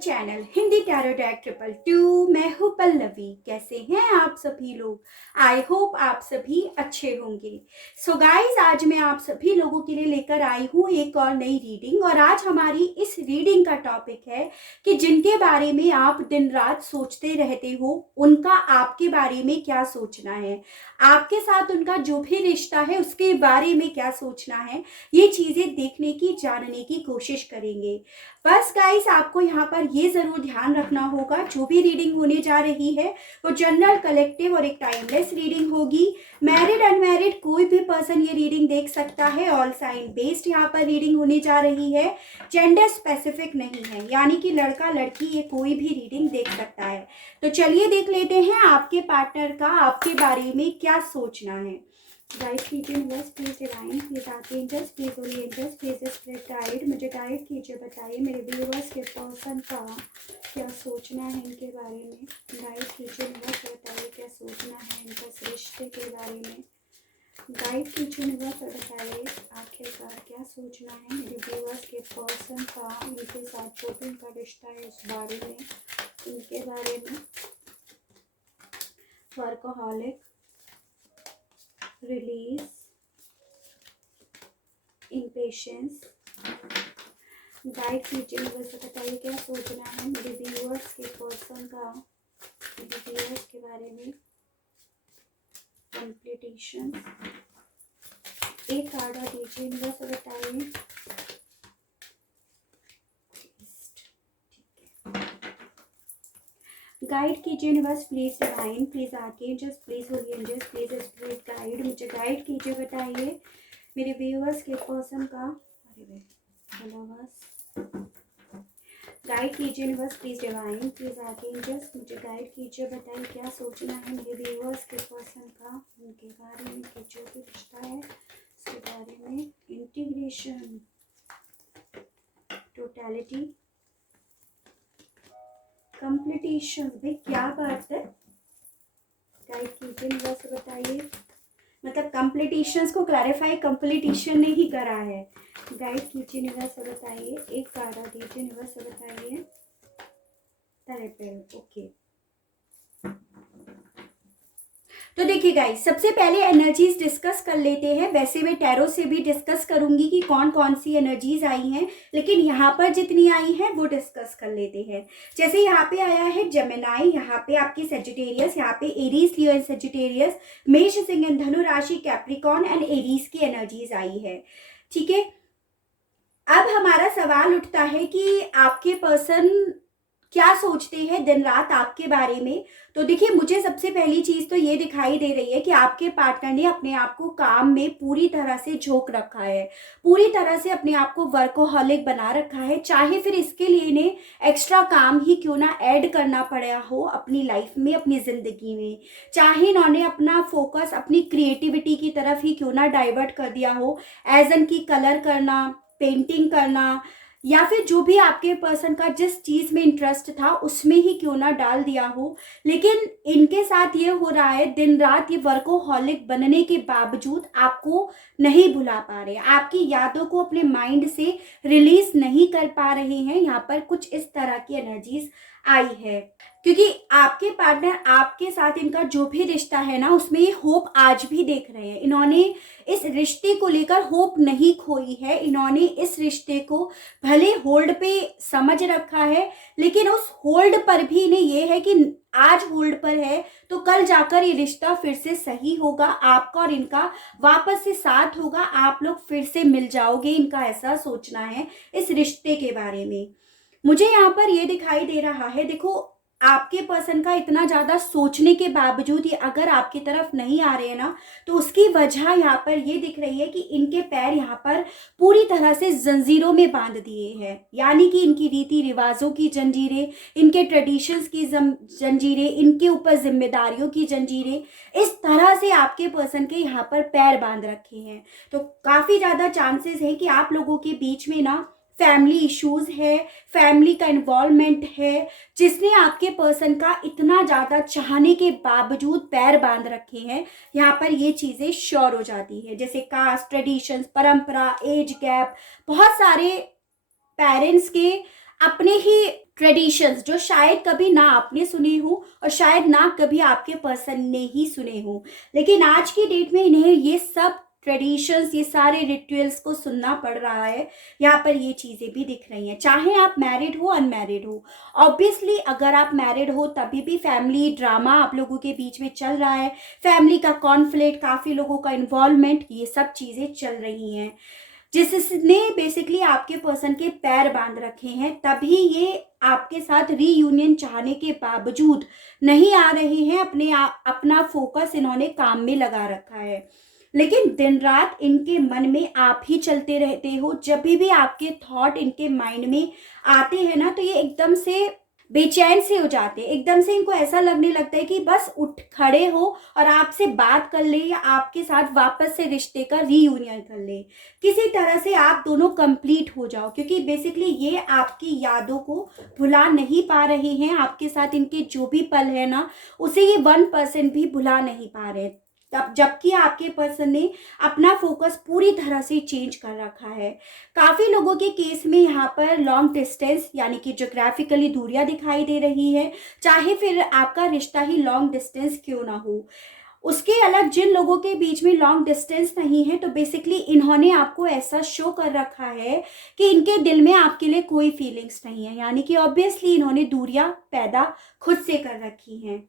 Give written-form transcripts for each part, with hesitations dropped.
Channel Hindi tarot deck 222। मैं हूँ पल्लवी। कैसे हैं आप सभी लोग? आई होप आप सभी अच्छे होंगे। सो गाइस, आज मैं आप सभी लोगों के लिए लेकर आई हूँ एक और नई रीडिंग। और आज हमारी इस रीडिंग का टॉपिक है कि जिनके बारे में आप दिन रात सोचते रहते हो उनका आपके बारे में क्या सोचना है, आपके साथ उनका जो भी रिश्ता है उसके बारे में क्या सोचना है। ये चीजें देखने की, जानने की कोशिश करेंगे। बस गाइस, आपको यहाँ पर ये जरूर ध्यान रखना होगा, जो भी रीडिंग होने जा रही है वो जनरल, कलेक्टिव और एक टाइमलेस रीडिंग होगी। मैरिड अनमैरिड कोई भी पर्सन ये रीडिंग देख सकता है। ऑल साइन बेस्ड यहाँ पर रीडिंग होने जा रही है। जेंडर स्पेसिफिक नहीं है, यानी कि लड़का लड़की ये कोई भी रीडिंग देख सकता है। तो चलिए देख लेते हैं आपके पार्टनर का आपके बारे में क्या सोचना है। गाइड कीजिए universe, please divine, please archangels, please holy angels, please spirit guide. मुझे गाइड कीजिए, बताइए मेरे व्यूअर्स के पर्सन का क्या सोचना है इनके बारे में। गाइड कीजिए यूनिवर्स, बताइए क्या सोचना है इनका इस रिश्ते के बारे में। गाइड कीजिए यूनिवर्स, बताइए आखिरकार क्या सोचना है मेरे व्यूअर्स के पर्सन का इनके साथ, जो भी इनका रिश्ता है उस बारे में, इनके बारे में। Workaholic, release, impatience. गाइड कीजिए बस, बताइए क्या सोचना है मेरे व्यूअर्स के पर्सन का मेरे व्यूअर्स के बारे में। कंप्लीटेशन, एक कार्ड और दीजिए बस, बताइए। गाइड कीजिए universe, please divine, please archangels, please holy angels, please spirit guide. मुझे गाइड कीजिए, बताइए मेरे व्यूअर्स के पर्सन का गाइड कीजिए universe, please divine, please archangels. मुझे गाइड कीजिए, बताइए क्या सोचना है मेरे व्यूअर्स के पर्सन का उनके बारे में, कि जो भी रिश्ता है उसके बारे में। Integration, totality, completion. भाई क्या बात है। गाइड कीजिए यूनिवर्स, बताइए, मतलब कंप्लीटेशंस को क्लैरिफाई कंप्लीटेशन ने ही करा है। गाइड कीजिए यूनिवर्स, बताइए। एक कार्ड दीजिए यूनिवर्स, बताइए। Therapy, okay. तो देखिए गाइस, सबसे पहले एनर्जीज डिस्कस कर लेते हैं। वैसे मैं टैरो से भी डिस्कस करूंगी कि कौन कौन सी एनर्जीज आई हैं, लेकिन यहाँ पर जितनी आई हैं वो डिस्कस कर लेते हैं। जैसे यहाँ पे आया है जेमिनाई, यहाँ पे आपकी सेजिटेरियस, यहाँ पे एरीज, लियो एंड सेजिटेरियस, मेष, सिंह एंड धनु राशि, कैप्रिकॉन एंड एरीज की एनर्जीज आई है। ठीक है, अब हमारा सवाल उठता है कि आपके पर्सन क्या सोचते हैं दिन रात आपके बारे में। तो देखिए, मुझे सबसे पहली चीज तो ये दिखाई दे रही है कि आपके पार्टनर ने अपने आप को काम में पूरी तरह से झोंक रखा है, पूरी तरह से अपने आप को वर्कोहॉलिक बना रखा है। चाहे फिर इसके लिए इन्हें एक्स्ट्रा काम ही क्यों ना ऐड करना पड़ा हो अपनी लाइफ में, अपनी जिंदगी में, चाहे इन्होंने अपना फोकस अपनी क्रिएटिविटी की तरफ ही क्यों ना डाइवर्ट कर दिया हो, एज एन की कलर करना, पेंटिंग करना, या फिर जो भी आपके पर्सन का जिस चीज में इंटरेस्ट था उसमें ही क्यों ना डाल दिया हो। लेकिन इनके साथ ये हो रहा है, दिन रात ये वर्कोहॉलिक बनने के बावजूद आपको नहीं भुला पा रहे, आपकी यादों को अपने माइंड से रिलीज नहीं कर पा रहे हैं। यहाँ पर कुछ इस तरह की एनर्जीज आई है, क्योंकि आपके पार्टनर आपके साथ इनका जो भी रिश्ता है ना, उसमें ये होप आज भी देख रहे हैं। इन्होंने इस रिश्ते को लेकर होप नहीं खोई है। इन्होंने इस रिश्ते को भले होल्ड पे समझ रखा है, लेकिन उस होल्ड पर भी इन्हें ये है कि आज होल्ड पर है तो कल जाकर ये रिश्ता फिर से सही होगा, आपका और इनका वापस से साथ होगा, आप लोग फिर से मिल जाओगे। इनका ऐसा सोचना है इस रिश्ते के बारे में। मुझे यहाँ पर ये दिखाई दे रहा है, देखो, आपके पर्सन का इतना ज्यादा सोचने के बावजूद ये अगर आपकी तरफ नहीं आ रहे हैं ना, तो उसकी वजह यहाँ पर ये दिख रही है कि इनके पैर यहाँ पर पूरी तरह से जंजीरों में बांध दिए हैं। यानी कि इनकी रीति रिवाजों की जंजीरें, इनके ट्रेडिशंस की जंजीरें, इनके ऊपर जिम्मेदारियों की जंजीरें, इस तरह से आपके पर्सन के यहाँ पर पैर बांध रखे हैं। तो काफी ज्यादा चांसेस है कि आप लोगों के बीच में ना फैमिली इश्यूज है, फैमिली का इन्वॉल्वमेंट है, जिसने आपके पर्सन का इतना ज़्यादा चाहने के बावजूद पैर बांध रखे हैं। यहाँ पर ये चीज़ें श्योर हो जाती है, जैसे कास्ट, ट्रेडिशंस, परंपरा, एज गैप, बहुत सारे पेरेंट्स के अपने ही ट्रेडिशंस जो शायद कभी ना आपने सुने हो और शायद ना कभी आपके पर्सन ने ही सुने हो, लेकिन आज की डेट में इन्हें ये सब ट्रेडिशंस, ये सारे रिचुअल्स को सुनना पड़ रहा है। यहाँ पर ये चीज़ें भी दिख रही हैं, चाहे आप मैरिड हो अनमैरिड हो। ऑब्वियसली अगर आप मैरिड हो तभी भी फैमिली ड्रामा आप लोगों के बीच में चल रहा है, फैमिली का कॉन्फ्लिक्ट, काफ़ी लोगों का इन्वॉल्वमेंट, ये सब चीज़ें चल रही हैं जिसने बेसिकली आपके पर्सन के पैर बांध रखे हैं। तभी ये आपके साथ रीयूनियन चाहने के बावजूद नहीं आ रहे हैं, अपना फोकस इन्होंने काम में लगा रखा है। लेकिन दिन रात इनके मन में आप ही चलते रहते हो। जब भी आपके थॉट इनके माइंड में आते हैं ना, तो ये एकदम से बेचैन से हो जाते हैं। एकदम से इनको ऐसा लगने लगता है कि बस उठ खड़े हो और आपसे बात कर ले या आपके साथ वापस से रिश्ते का रीयूनियन कर ले, किसी तरह से आप दोनों कंप्लीट हो जाओ। क्योंकि बेसिकली ये आपकी यादों को भुला नहीं पा रहे हैं। आपके साथ इनके जो भी पल है ना, उसे ये 1% भी भुला नहीं पा रहे, तब जबकि आपके पर्सन ने अपना फोकस पूरी तरह से चेंज कर रखा है। काफ़ी लोगों के केस में यहाँ पर लॉन्ग डिस्टेंस यानी कि जोग्राफिकली दूरियां दिखाई दे रही है, चाहे फिर आपका रिश्ता ही लॉन्ग डिस्टेंस क्यों ना हो। उसके अलग जिन लोगों के बीच में लॉन्ग डिस्टेंस नहीं है, तो बेसिकली इन्होंने आपको ऐसा शो कर रखा है कि इनके दिल में आपके लिए कोई फीलिंग्स नहीं है, यानी कि ऑब्वियसली इन्होंने दूरियां पैदा खुद से कर रखी हैं।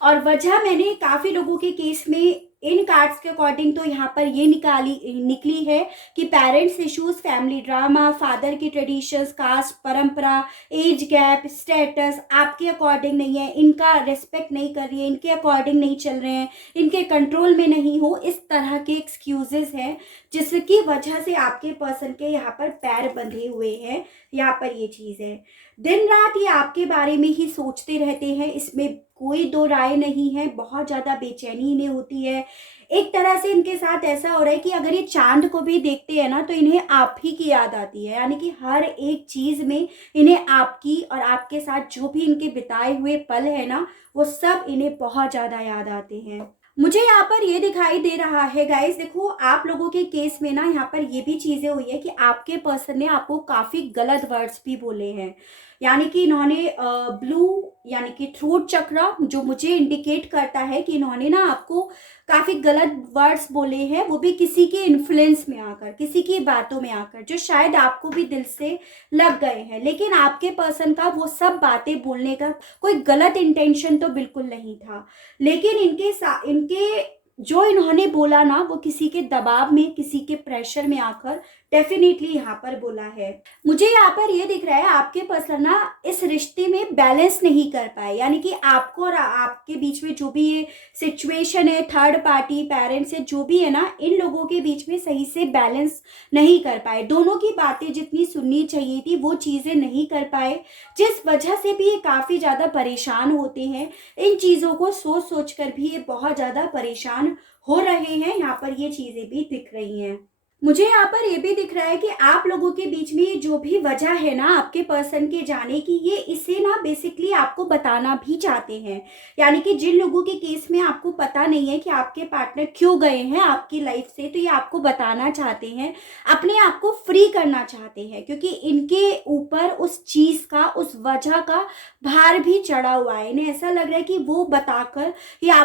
और वजह मैंने काफ़ी लोगों के केस में इन कार्ड्स के अकॉर्डिंग तो यहाँ पर ये निकली है कि parents issues, family drama, father की ट्रेडिशंस, कास्ट, परंपरा, एज गैप, स्टेटस आपके अकॉर्डिंग नहीं है, इनका रेस्पेक्ट नहीं कर रही है, इनके अकॉर्डिंग नहीं चल रहे हैं, इनके कंट्रोल में नहीं हो, इस तरह के एक्सक्यूजेस हैं जिसकी वजह से आपके पर्सन के यहाँ पर पैर बंधे हुए हैं। यहाँ पर ये चीज़ है, दिन रात ये आपके बारे में ही सोचते रहते हैं, इसमें कोई दो राय नहीं है। बहुत ज़्यादा बेचैनी इन्हें होती है। एक तरह से इनके साथ ऐसा हो रहा है कि अगर ये चांद को भी देखते हैं ना, तो इन्हें आप ही की याद आती है। यानी कि हर एक चीज़ में इन्हें आपकी और आपके साथ जो भी इनके बिताए हुए पल है ना, वो सब इन्हें बहुत ज़्यादा याद आते हैं। मुझे यहाँ पर ये दिखाई दे रहा है गाइस, देखो आप लोगों के केस में ना यहाँ पर ये भी चीज़ें हुई है कि आपके पर्सन ने आपको काफ़ी गलत वर्ड्स भी बोले हैं। यानी कि इन्होंने ब्लू यानी कि थ्रोट चक्रा जो मुझे इंडिकेट करता है कि इन्होंने ना आपको काफ़ी गलत वर्ड्स बोले हैं, वो भी किसी के इन्फ्लुएंस में आकर, किसी की बातों में आकर, जो शायद आपको भी दिल से लग गए हैं। लेकिन आपके पर्सन का वो सब बातें बोलने का कोई गलत इंटेंशन तो बिल्कुल नहीं था। लेकिन इनके जो इन्होंने बोला ना, वो किसी के दबाव में, किसी के प्रेशर में आकर डेफिनेटली यहाँ पर बोला है। मुझे यहाँ पर ये दिख रहा है आपके पर्सन ना इस रिश्ते में बैलेंस नहीं कर पाए। यानी कि आपको और आपके बीच में जो भी ये सिचुएशन है, थर्ड पार्टी, पेरेंट्स है, जो भी है ना, इन लोगों के बीच में सही से बैलेंस नहीं कर पाए। दोनों की बातें जितनी सुननी चाहिए थी वो चीज़ें नहीं कर पाए, जिस वजह से भी ये काफ़ी ज़्यादा परेशान होते हैं। इन चीज़ों को सोच सोच कर भी ये बहुत ज़्यादा परेशान हो रहे हैं। यहाँ पर ये चीज़ें भी दिख रही हैं। मुझे यहाँ पर ये भी दिख रहा है कि आप लोगों के बीच में जो भी वजह है ना आपके पर्सन के जाने की, ये इसे ना बेसिकली आपको बताना भी चाहते हैं। यानी कि जिन लोगों के केस में आपको पता नहीं है कि आपके पार्टनर क्यों गए हैं आपकी लाइफ से, तो ये आपको बताना चाहते हैं, अपने आप को फ्री करना चाहते हैं, क्योंकि इनके ऊपर उस चीज़ का, उस वजह का भार भी चढ़ा हुआ है। इन्हें ऐसा लग रहा है कि वो बताकर या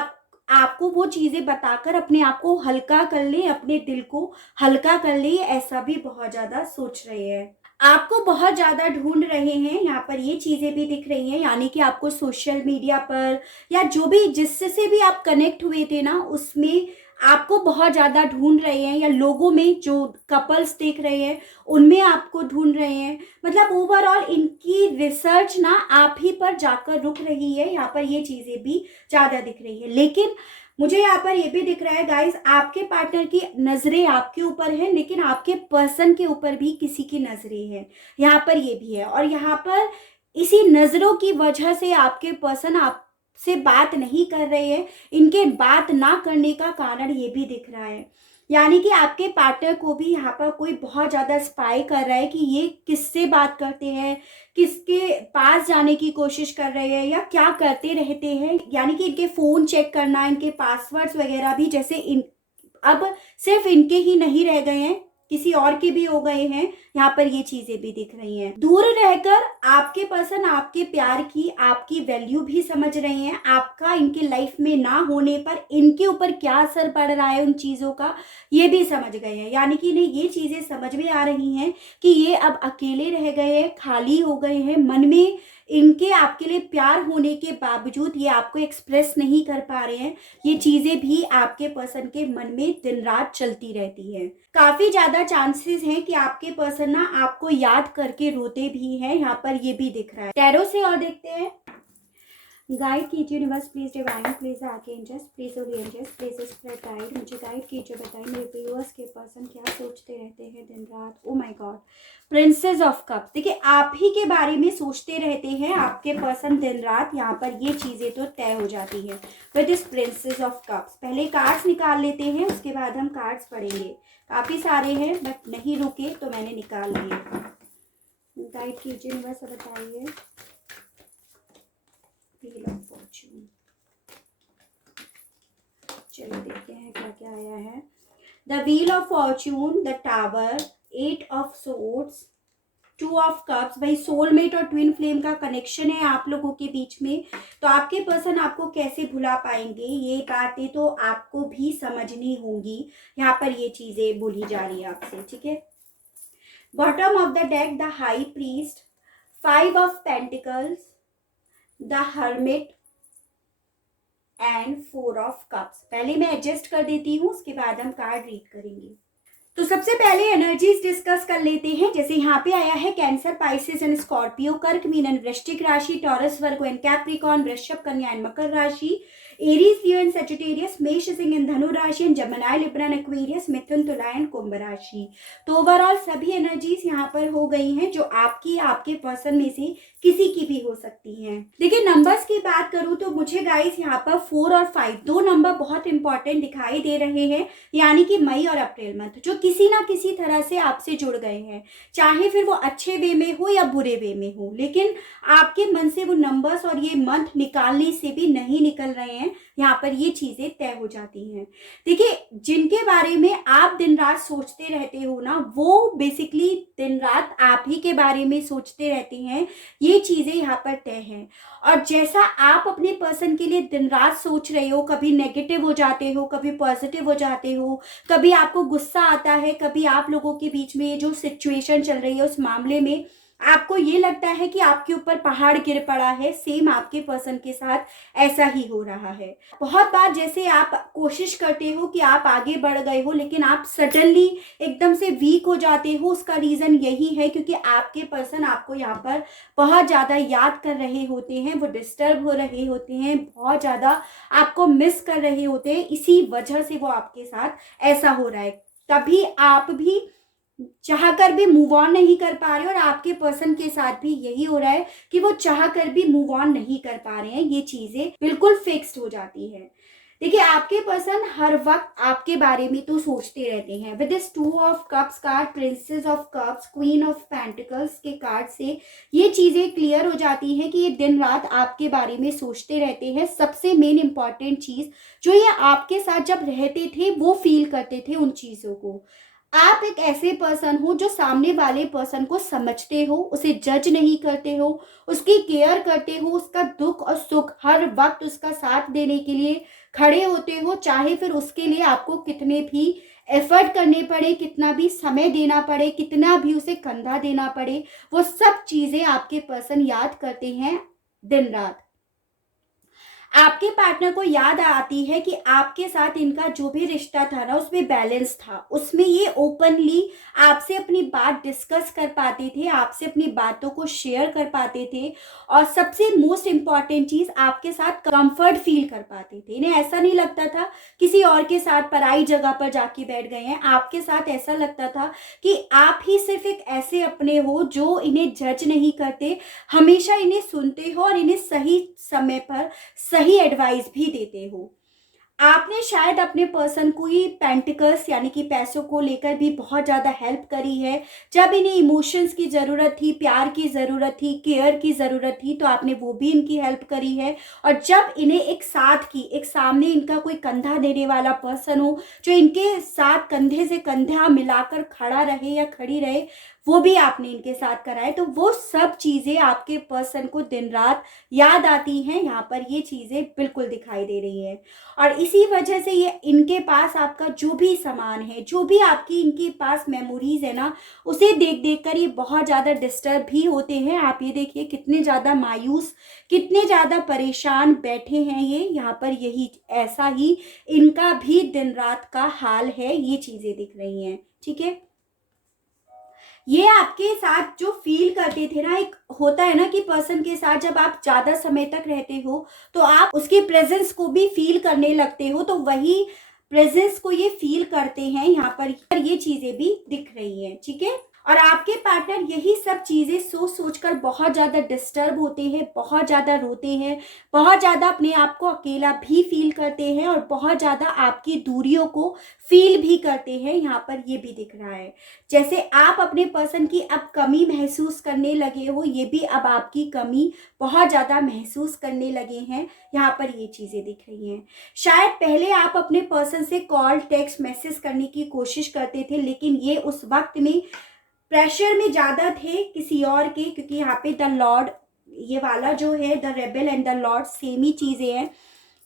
आपको वो चीज़ें बताकर अपने आप को हल्का कर ले, अपने दिल को हल्का कर ले, ऐसा भी बहुत ज़्यादा सोच रहे हैं। आपको बहुत ज़्यादा ढूंढ रहे हैं, यहाँ पर ये चीज़ें भी दिख रही हैं। यानी कि आपको सोशल मीडिया पर या जो भी जिससे भी आप कनेक्ट हुए थे ना, उसमें आपको बहुत ज़्यादा ढूंढ रहे हैं, या लोगों में जो कपल्स देख रहे हैं उनमें आपको ढूंढ रहे हैं। मतलब ओवरऑल इनकी रिसर्च ना आप ही पर जाकर रुक रही है। यहाँ पर ये चीज़ें भी ज़्यादा दिख रही है। लेकिन मुझे यहाँ पर ये भी दिख रहा है गाइस, आपके पार्टनर की नज़रें आपके ऊपर हैं, लेकिन आपके पर्सन के ऊपर भी किसी की नज़रें हैं। यहाँ पर ये भी है, और यहाँ पर इसी नज़रों की वजह से आपके पर्सन आपसे बात नहीं कर रहे हैं। इनके बात ना करने का कारण ये भी दिख रहा है। यानी कि आपके पार्टनर को भी यहाँ पर कोई बहुत ज़्यादा स्पाई कर रहा है कि ये किससे बात करते हैं, किसके पास जाने की कोशिश कर रहे हैं, या क्या करते रहते हैं। यानी कि इनके फ़ोन चेक करना, इनके पासवर्ड्स वगैरह भी जैसे अब सिर्फ इनके ही नहीं रह गए हैं, किसी और के भी हो गए हैं। यहाँ पर ये चीजें भी दिख रही हैं। दूर रहकर आपके पर्सन आपके प्यार की, आपकी वैल्यू भी समझ रहे हैं। आपका इनके लाइफ में ना होने पर इनके ऊपर क्या असर पड़ रहा है उन चीजों का, ये भी समझ गए हैं। यानी कि इन्हें ये चीजें समझ में आ रही हैं कि ये अब अकेले रह गए हैं, खाली हो गए हैं, मन में इनके आपके लिए प्यार होने के बावजूद ये आपको एक्सप्रेस नहीं कर पा रहे हैं। ये चीजें भी आपके पर्सन के मन में दिन रात चलती रहती है। काफी ज्यादा चांसेस हैं कि आपके पर्सन ना आपको याद करके रोते भी हैं, यहाँ पर ये भी दिख रहा है। टैरो से और देखते हैं। गाइड कीजिए universe, please divine, please archangels, please ओरिएंजल्स, प्लीज स्प्रेड गाइड, मुझे गाइड कीजिए, बताइए मेरे व्यूअर्स के पर्सन क्या सोचते रहते हैं दिन रात। Oh my God, princess of cups. देखिए आप ही के बारे में सोचते रहते हैं आपके पर्सन दिन रात, यहाँ पर ये चीजें तो तय हो जाती है with this princess of cups. पहले कार्ड्स निकाल लेते हैं, उसके बाद हम कार्ड्स पढ़ेंगे। काफी सारे हैं बट नहीं रुके तो मैंने निकाल लिए। गाइड कीजिए यूनिवर्स, बताइए व्हील ऑफ फॉर्च्यून। चलो देखते हैं क्या क्या आया है। The wheel of Fortune, the tower, 8 of swords, 2 of cups. भाई सोलमेट और ट्विन फ्लेम का कनेक्शन है आप लोगों के बीच में, तो आपके पर्सन आपको कैसे भुला पाएंगे, ये बातें तो आपको भी समझनी होंगी। यहाँ पर ये चीजें बोली जा रही है आपसे, ठीक है। Bottom of the deck, the high priest, 5 of pentacles, the hermit and 4 of cups. पहले मैं एडजस्ट कर देती हूँ, उसके बाद हम कार्ड रीड करेंगे। तो सबसे पहले एनर्जीज डिस्कस कर लेते हैं। जैसे यहाँ पे आया है कैंसर, पाइसेस एंड स्कॉर्पियो, कर्क, मीन एंड वृश्चिक राशि, टॉरस, वर्गो एंड कैप्रिकॉर्न, वृषभ, कन्या एंड मकर राशि, एरीज, लियो एंड सेजिटेरियस, मेष, सिंह एंड धनु राशि and Gemini, Libra and Aquarius, मिथुन, तुला एंड कुंभ राशि। तो ओवरऑल सभी एनर्जीज यहाँ पर हो गई हैं जो आपके पर्सन में से किसी की भी हो सकती हैं। देखिए नंबर्स की बात करूं तो मुझे गाइस यहाँ पर 4 और 5 दो नंबर बहुत इंपॉर्टेंट दिखाई दे रहे हैं, यानी कि मई और अप्रैल मंथ जो किसी ना किसी तरह से आपसे जुड़ गए हैं, चाहे फिर वो अच्छे वे में हो या बुरे वे में हो, लेकिन आपके मन से वो नंबर्स और ये मंथ निकालने से भी नहीं निकल रहे हैं। यहाँ पर ये चीजें तय हो जाती हैं। देखिए जिनके बारे में आप दिन रात सोचते रहते हो ना, वो बेसिकली दिन रात आप ही के बारे में सोचते रहते हैं, ये चीजें यहाँ पर तय हैं। और जैसा आप अपने पर्सन के लिए दिन रात सोच रहे हो, कभी नेगेटिव हो जाते हो, कभी पॉजिटिव हो जाते हो, कभी आपको गुस्सा आता है, कभी आप लोगों के बीच में जो सिचुएशन चल रही है उस मामले में आपको ये लगता है कि आपके ऊपर पहाड़ गिर पड़ा है, सेम आपके पर्सन के साथ ऐसा ही हो रहा है। बहुत बार जैसे आप कोशिश करते हो कि आप आगे बढ़ गए हो, लेकिन आप सडनली एकदम से वीक हो जाते हो। उसका रीजन यही है क्योंकि आपके पर्सन आपको यहाँ पर बहुत ज्यादा याद कर रहे होते हैं, वो डिस्टर्ब हो रहे होते हैं, बहुत ज्यादा आपको मिस कर रहे होते हैं, इसी वजह से वो आपके साथ ऐसा हो रहा है। तभी आप भी चाहकर भी मूव ऑन नहीं कर पा रहे, और आपके पर्सन के साथ भी यही हो रहा है कि वो चाहकर भी मूव ऑन नहीं कर पा रहे हैं। ये चीजें बिल्कुल फिक्स्ड हो जाती है। देखिए आपके पर्सन हर वक्त आपके बारे में तो सोचते रहते हैं। With this 2 of cups card, princess of cups, queen of pentacles के कार्ड से ये चीजें क्लियर हो जाती हैं कि ये दिन रात आपके बारे में सोचते रहते हैं। सबसे मेन इंपॉर्टेंट चीज जो ये आपके साथ जब रहते थे वो फील करते थे उन चीजों को। आप एक ऐसे पर्सन हो जो सामने वाले पर्सन को समझते हो, उसे जज नहीं करते हो, उसकी केयर करते हो, उसका दुख और सुख हर वक्त उसका साथ देने के लिए खड़े होते हो, चाहे फिर उसके लिए आपको कितने भी एफर्ट करने पड़े, कितना भी समय देना पड़े, कितना भी उसे कंधा देना पड़े, वो सब चीजें आपके पर्सन याद करते हैं दिन रात। आपके पार्टनर को याद आती है कि आपके साथ इनका जो भी रिश्ता था ना उसमें बैलेंस था, उसमें ये ओपनली आपसे अपनी बात डिस्कस कर पाते थे, आपसे अपनी बातों को शेयर कर पाते थे, और सबसे मोस्ट इम्पॉर्टेंट चीज आपके साथ कंफर्ट फील कर पाते थे। इन्हें ऐसा नहीं लगता था किसी और के साथ पराई जगह पर जाके बैठ गए हैं। आपके साथ ऐसा लगता था कि आप ही सिर्फ एक ऐसे अपने हो जो इन्हें जज नहीं करते, हमेशा इन्हें सुनते हो और इन्हें सही समय पर सही एडवाइस भी देते हो। आपने शायद अपने पर्सन को ही पेंटिकल्स यानी कि पैसों को लेकर भी बहुत ज़्यादा हेल्प करी है। जब इन्हें इमोशंस की ज़रूरत थी, प्यार की ज़रूरत थी, केयर की ज़रूरत थी, तो आपने वो भी इनकी हेल्प करी है। और जब इन्हें एक साथ की, एक सामने इनका कोई कंधा देने वाला पर्सन हो जो इनके साथ कंधे से कंधा मिलाकर खड़ा रहे या खड़ी रहे, वो भी आपने इनके साथ करा है, तो वो सब चीज़ें आपके पर्सन को दिन रात याद आती हैं। यहाँ पर ये चीज़ें बिल्कुल दिखाई दे रही हैं और इसी वजह से ये इनके पास आपका जो भी सामान है, जो भी आपकी इनके पास मेमोरीज है ना, उसे देख देख कर ये बहुत ज़्यादा डिस्टर्ब भी होते हैं। आप ये देखिए कितने ज़्यादा मायूस, कितने ज़्यादा परेशान बैठे हैं ये यहाँ पर। यही ऐसा ही इनका भी दिन रात का हाल है, ये चीज़ें दिख रही हैं। ठीक है, ये आपके साथ जो फील करते थे ना, एक होता है ना कि पर्सन के साथ जब आप ज्यादा समय तक रहते हो तो आप उसकी प्रेजेंस को भी फील करने लगते हो, तो वही प्रेजेंस को ये फील करते हैं। यहाँ पर ये चीजें भी दिख रही हैं। ठीक है, और आपके पार्टनर यही सब चीजें सोच सोच कर बहुत ज्यादा डिस्टर्ब होते हैं, बहुत ज्यादा रोते हैं, बहुत ज्यादा अपने आप को अकेला भी फील करते हैं और बहुत ज्यादा आपकी दूरियों को फील भी करते हैं। यहाँ पर ये भी दिख रहा है जैसे आप अपने पर्सन की अब कमी महसूस करने लगे हो, ये भी अब आपकी कमी बहुत ज़्यादा महसूस करने लगे हैं। यहाँ पर ये चीज़ें दिख रही हैं। शायद पहले आप अपने पर्सन से कॉल, टेक्स्ट, मैसेज करने की कोशिश करते थे, लेकिन ये उस वक्त में प्रेशर में ज़्यादा थे किसी और के, क्योंकि यहाँ पे द लॉर्ड, ये वाला जो है the rebel and the lord same ही चीज़ें हैं।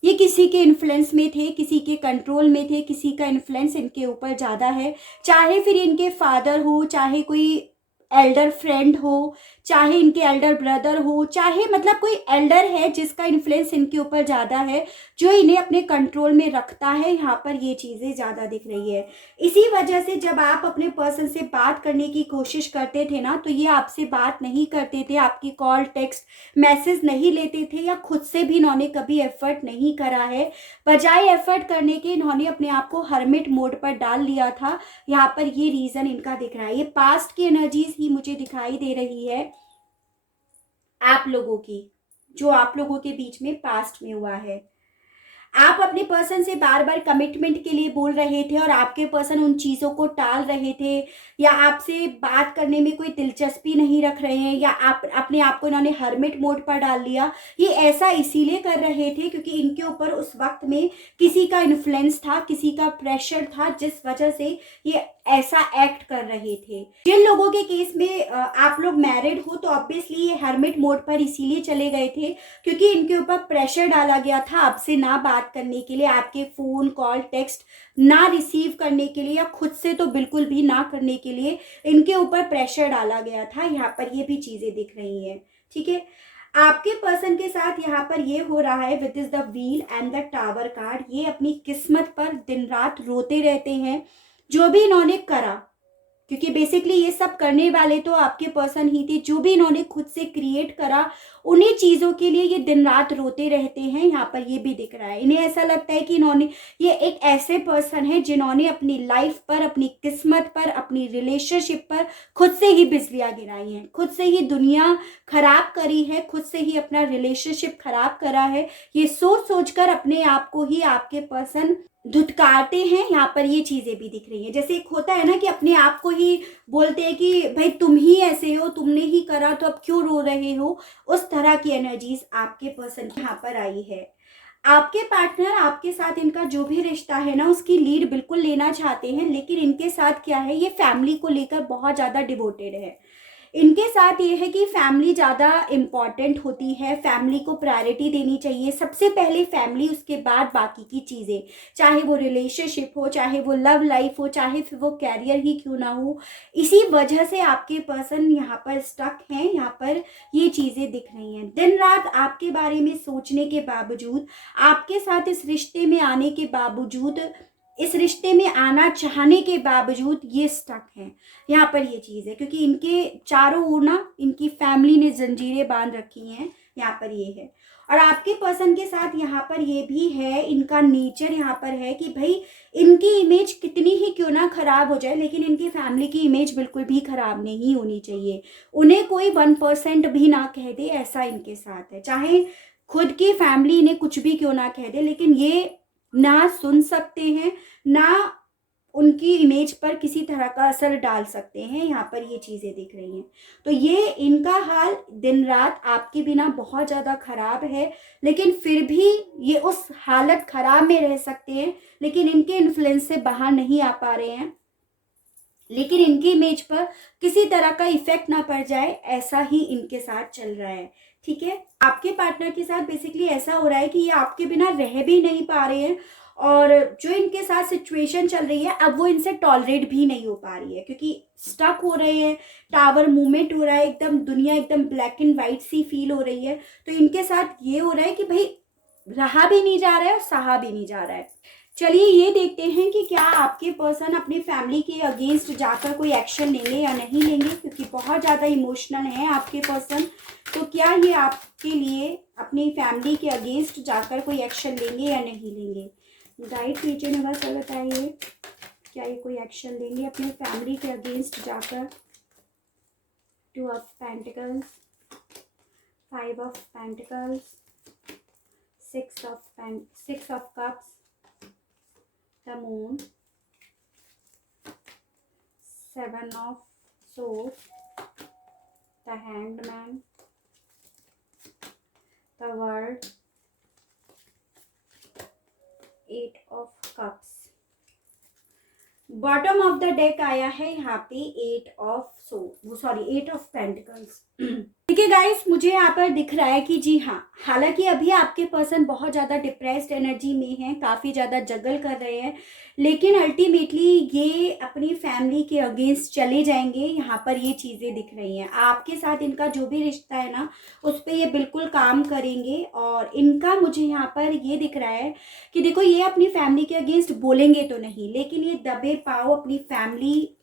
ये किसी के इन्फ्लुएंस में थे, किसी के कंट्रोल में थे, किसी का इन्फ्लुएंस इनके ऊपर ज़्यादा है, चाहे फिर इनके फादर हो, चाहे कोई एल्डर फ्रेंड हो, चाहे इनके एल्डर ब्रदर हो, चाहे मतलब कोई एल्डर है जिसका इन्फ्लुएंस इनके ऊपर ज़्यादा है, जो इन्हें अपने कंट्रोल में रखता है। यहाँ पर ये चीज़ें ज़्यादा दिख रही है। इसी वजह से जब आप अपने पर्सन से बात करने की कोशिश करते थे ना, तो ये आपसे बात नहीं करते थे, आपकी कॉल, टेक्स्ट, मैसेज नहीं लेते थे, या खुद से भी इन्होंने कभी एफर्ट नहीं करा है। बजाय एफर्ट करने के इन्होंने अपने आप को हर्मिट मोड पर डाल लिया था। यहाँ पर ये रीज़न इनका दिख रहा है। ये पास्ट की एनर्जीज ही मुझे दिखाई दे रही है आप लोगों की, जो आप लोगों के बीच में पास्ट में हुआ है। आप अपने पर्सन से बार बार कमिटमेंट के लिए बोल रहे थे और आपके पर्सन उन चीज़ों को टाल रहे थे, या आपसे बात करने में कोई दिलचस्पी नहीं रख रहे हैं, या आप अपने आप को इन्होंने हर्मिट मोड पर डाल लिया। ये ऐसा इसीलिए कर रहे थे क्योंकि इनके ऊपर उस वक्त में किसी का इन्फ्लुएंस था, किसी का प्रेशर था, जिस वजह से ये ऐसा एक्ट कर रहे थे। जिन लोगों के केस में आप लोग मैरिड हो, तो ऑब्वियसली ये हर्मिट मोड पर इसीलिए चले गए थे क्योंकि इनके ऊपर प्रेशर डाला गया था आपसे ना बात करने के लिए, आपके फ़ोन, कॉल, टेक्स्ट ना रिसीव करने के लिए, या खुद से तो बिल्कुल भी ना करने के लिए इनके ऊपर प्रेशर डाला गया था। यहाँ पर ये भी चीज़ें दिख रही हैं। ठीक है, आपके पर्सन के साथ यहाँ पर ये हो रहा है with is the wheel and the tower card. ये अपनी किस्मत पर दिन रात रोते रहते हैं, जो भी इन्होंने करा, क्योंकि बेसिकली ये सब करने वाले तो आपके पर्सन ही थे। जो भी इन्होंने खुद से क्रिएट करा, उन्हीं चीज़ों के लिए ये दिन रात रोते रहते हैं। यहाँ पर ये भी दिख रहा है। इन्हें ऐसा लगता है कि ये एक ऐसे पर्सन है जिन्होंने अपनी लाइफ पर, अपनी किस्मत पर, अपनी रिलेशनशिप पर खुद से ही बिजलियाँ गिराई हैं, खुद से ही दुनिया खराब करी है, खुद से ही अपना रिलेशनशिप खराब करा है। ये सोच सोच कर अपने आप को ही आपके पर्सन धुतकारते हैं। यहाँ पर ये चीज़ें भी दिख रही हैं। जैसे एक होता है ना कि अपने आप को ही बोलते हैं कि भाई तुम ही ऐसे हो, तुमने ही करा, तो अब क्यों रो रहे हो। उस तरह की एनर्जीज आपके पर्सन यहाँ पर आई है। आपके पार्टनर, आपके साथ इनका जो भी रिश्ता है ना, उसकी लीड बिल्कुल लेना चाहते हैं, लेकिन इनके साथ क्या है, ये फैमिली को लेकर बहुत ज़्यादा डिवोटेड है। इनके साथ ये है कि फैमिली ज़्यादा इम्पॉर्टेंट होती है, फैमिली को प्रायोरिटी देनी चाहिए। सबसे पहले फैमिली, उसके बाद बाकी की चीज़ें, चाहे वो रिलेशनशिप हो, चाहे वो लव लाइफ हो, चाहे फिर वो कैरियर ही क्यों ना हो। इसी वजह से आपके पर्सन यहाँ पर स्टक हैं। यहाँ पर ये चीज़ें दिख रही हैं। दिन रात आपके बारे में सोचने के बावजूद, आपके साथ इस रिश्ते में आने के बावजूद, इस रिश्ते में आना चाहने के बावजूद ये स्टक हैं। यहाँ पर ये चीज़ है क्योंकि इनके चारों ओर ना इनकी फैमिली ने जंजीरें बांध रखी हैं। यहाँ पर ये है। और आपके पर्सन के साथ यहाँ पर ये भी है, इनका नेचर यहाँ पर है कि भाई इनकी इमेज कितनी ही क्यों ना खराब हो जाए, लेकिन इनकी फैमिली की इमेज बिल्कुल भी खराब नहीं होनी चाहिए। उन्हें कोई 1% भी ना कह दे, ऐसा इनके साथ है। चाहे खुद की फैमिली इन्हें कुछ भी क्यों ना कह दे, लेकिन ये ना सुन सकते हैं, ना उनकी इमेज पर किसी तरह का असर डाल सकते हैं। यहाँ पर ये चीज़ें दिख रही हैं। तो ये इनका हाल दिन रात आपके बिना बहुत ज़्यादा ख़राब है, लेकिन फिर भी ये उस हालत ख़राब में रह सकते हैं, लेकिन इनके इन्फ्लुएंस से बाहर नहीं आ पा रहे हैं। लेकिन इनकी इमेज पर किसी तरह का इफेक्ट ना पड़ जाए, ऐसा ही इनके साथ चल रहा है। ठीक है, आपके पार्टनर के साथ बेसिकली ऐसा हो रहा है कि ये आपके बिना रह भी नहीं पा रहे हैं, और जो इनके साथ सिचुएशन चल रही है अब वो इनसे टॉलरेट भी नहीं हो पा रही है, क्योंकि स्टक हो रहे हैं, टावर मूवमेंट हो रहा है, एकदम दुनिया एकदम ब्लैक एंड वाइट सी फील हो रही है। तो इनके साथ ये हो रहा है कि भाई रहा भी नहीं जा रहा है और सहा भी नहीं जा रहा है। चलिए ये देखते हैं कि क्या आपके पर्सन अपनी फैमिली के अगेंस्ट जाकर कोई एक्शन लेंगे या नहीं लेंगे, क्योंकि बहुत ज़्यादा इमोशनल है आपके पर्सन। तो क्या ये आपके लिए अपनी फैमिली के अगेंस्ट जाकर कोई एक्शन लेंगे या नहीं लेंगे। गाइड कीजिए यूनिवर्स, बताइए क्या ये कोई एक्शन लेंगे अपनी फैमिली के अगेंस्ट जाकर। 2 of pentacles, 5 of pentacles, 6 of cups, the moon, 7 of swords, the hanged man, the world, 8 of cups। Bottom of the deck आया है यहाँ पे 8 ऑफ पेंटिकल्स। ठीक है गाइस, मुझे यहाँ पर दिख रहा है कि जी हाँ, हालांकि अभी आपके पर्सन बहुत ज़्यादा डिप्रेस्ड एनर्जी में हैं, काफ़ी ज़्यादा जगल कर रहे हैं, लेकिन अल्टीमेटली ये अपनी फैमिली के अगेंस्ट चले जाएंगे। यहाँ पर ये चीज़ें दिख रही हैं, आपके साथ इनका जो भी रिश्ता है ना उस पर ये बिल्कुल काम करेंगे। और इनका मुझे यहाँ पर ये दिख रहा है कि देखो ये अपनी फैमिली के अगेंस्ट बोलेंगे तो नहीं, लेकिन ये दबे पाव अपनी फैमिली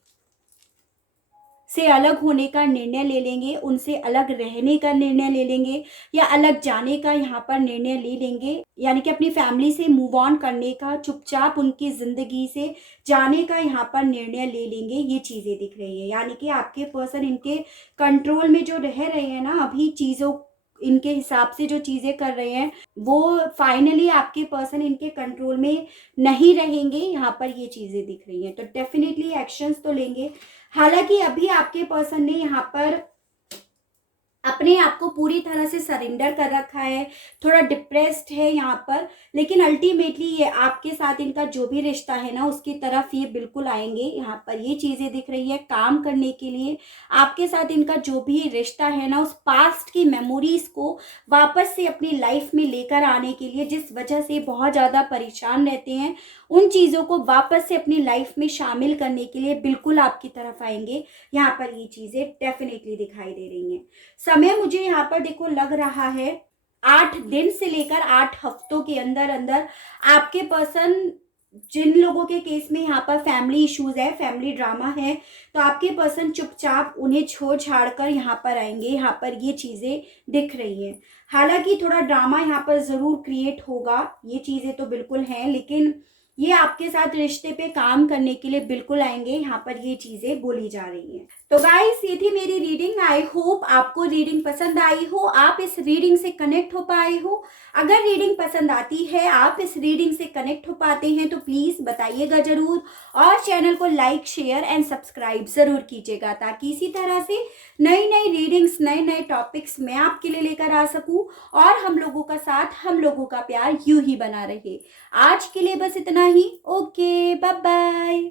से अलग होने का निर्णय ले लेंगे, उनसे अलग रहने का निर्णय ले लेंगे, या अलग जाने का यहाँ पर निर्णय ले लेंगे, यानी कि अपनी फैमिली से मूव ऑन करने का, चुपचाप उनकी ज़िंदगी से जाने का यहाँ पर निर्णय ले लेंगे। ये चीज़ें दिख रही है, यानी कि आपके पर्सन इनके कंट्रोल में जो रह रहे हैं ना अभी, चीज़ों इनके हिसाब से जो चीज़ें कर रहे हैं वो फाइनली आपके पर्सन इनके कंट्रोल में नहीं रहेंगे। यहाँ पर ये चीज़ें दिख रही हैं, तो डेफिनेटली एक्शंस तो लेंगे। हालांकि अभी आपके पर्सन ने यहाँ पर अपने आप को पूरी तरह से सरेंडर कर रखा है, थोड़ा डिप्रेस्ड है यहाँ पर, लेकिन अल्टीमेटली ये आपके साथ इनका जो भी रिश्ता है ना उसकी तरफ ये बिल्कुल आएंगे। यहाँ पर ये चीज़ें दिख रही है, काम करने के लिए आपके साथ इनका जो भी रिश्ता है ना उस पास्ट की मेमोरीज को वापस से अपनी लाइफ में लेकर आने के लिए, जिस वजह से बहुत ज़्यादा परेशान रहते हैं, उन चीज़ों को वापस से अपनी लाइफ में शामिल करने के लिए बिल्कुल आपकी तरफ आएंगे। यहाँ पर ये चीज़ें डेफिनेटली दिखाई दे रही हैं। समय मुझे यहाँ पर देखो लग रहा है 8 दिन से लेकर 8 हफ्तों के अंदर अंदर आपके पर्सन, जिन लोगों के केस में यहाँ पर फैमिली इश्यूज है, फैमिली ड्रामा है, तो आपके पर्सन चुपचाप उन्हें छोड़ छाड़ कर यहाँ पर आएंगे। यहाँ पर ये चीज़ें दिख रही हैं। हालांकि थोड़ा ड्रामा यहाँ पर ज़रूर क्रिएट होगा, ये चीज़ें तो बिल्कुल हैं, लेकिन ये आपके साथ रिश्ते पे काम करने के लिए बिल्कुल आएंगे। यहाँ पर ये चीज़ें बोली जा रही हैं। तो गाइस ये थी मेरी रीडिंग। आई होप आपको रीडिंग पसंद आई हो, आप इस रीडिंग से कनेक्ट हो पाए हो। अगर रीडिंग पसंद आती है, आप इस रीडिंग से कनेक्ट हो पाते हैं, तो प्लीज़ बताइएगा ज़रूर, और चैनल को लाइक शेयर एंड सब्सक्राइब ज़रूर कीजिएगा, ताकि इसी तरह से नई नई रीडिंग्स, नए नए टॉपिक्स मैं आपके लिए लेकर आ सकूं, और हम लोगों का साथ, हम लोगों का प्यार यूं ही बना रहे। आज के लिए बस इतना ही। Okay, bye bye.